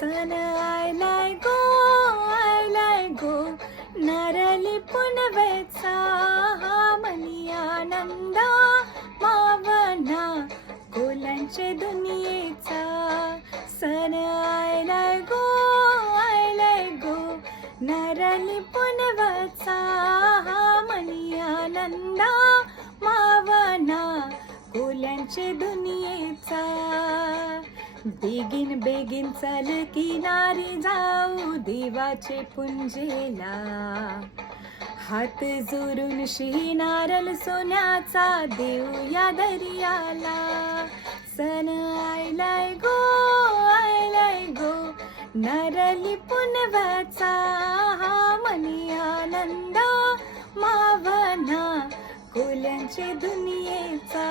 सण आयलाय गो नरली पुनवेचा हा मनी आनंदा मावना कोलांचे दुनियेचा सण आयलाय गो नरली पुनवेचा हा मनी आनंदा मावना कोल्यांचे दुनियेचा बेगीन बेगीन चल किनारी जाऊ देवाचे पुंजेला हात जोडून नारळ सोन्याचा देऊया दर्याला सण आयलाय गो नरली पुनवाचा हा मनी आनंद मावना कोल्यांचे दुनियेचा